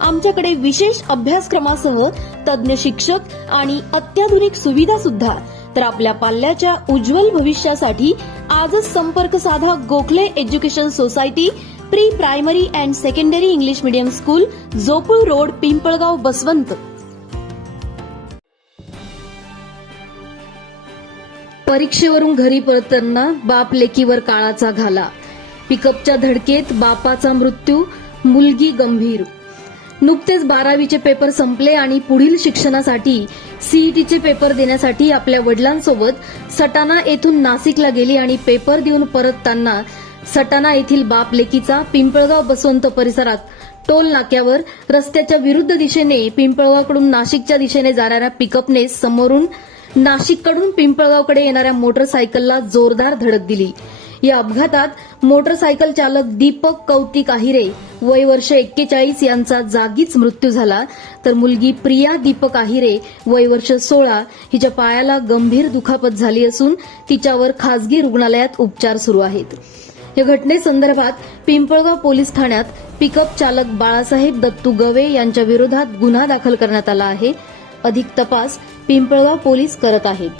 आमच्याकडे विशेष अभ्यासक्रमासह तज्ज्ञ शिक्षक आणि अत्याधुनिक सुविधा सुद्धा. तर आपल्या पाल्याच्या उज्ज्वल भविष्यासाठी आजच संपर्क साधा Gokhale education society pre primary and secondary English medium school Jopul road Pimpalgaon Baswant. परीक्षेवरून घरी परतताना बाप लेकीवर काळाचा घाला. पिकअपच्या धडकेत बापाचा मृत्यू मुलगी गंभीर. नुकतेच बारावीचे पेपर संपले आणि पुढील शिक्षणासाठी सीईटीचे पेपर देण्यासाठी आपल्या वडिलांसोबत सटाणा येथून नाशिकला गेली आणि पेपर देऊन परतताना सटाणा येथील बाप लेकीचा पिंपळगाव बसवंत परिसरात टोल नाक्यावर रस्त्याच्या विरुद्ध दिशेने पिंपळगावकडून नाशिकच्या दिशेने जाणाऱ्या पिकअपने समोरून नाशिककडून पिंपळगावकडे येणाऱ्या मोटरसायकलला जोरदार धडक दिली. या अपघातात मोटरसायकल चालक दीपक कौतिक आहिरे वय वर्ष एक्केचाळीस यांचा जागीच मृत्यू झाला. तर मुलगी प्रिया दीपक आहिरे वय वर्ष सोळा हिच्या पायाला गंभीर दुखापत झाली असून तिच्यावर खासगी रुग्णालयात उपचार सुरू आहेत. या घटनेसंदर्भात पिंपळगाव पोलीस ठाण्यात पिकअप चालक बाळासाहेब दत्तू गवे यांच्या विरोधात गुन्हा दाखल करण्यात आला आहे. अधिक तपास पिंपळगाव पोलीस करत आहेत.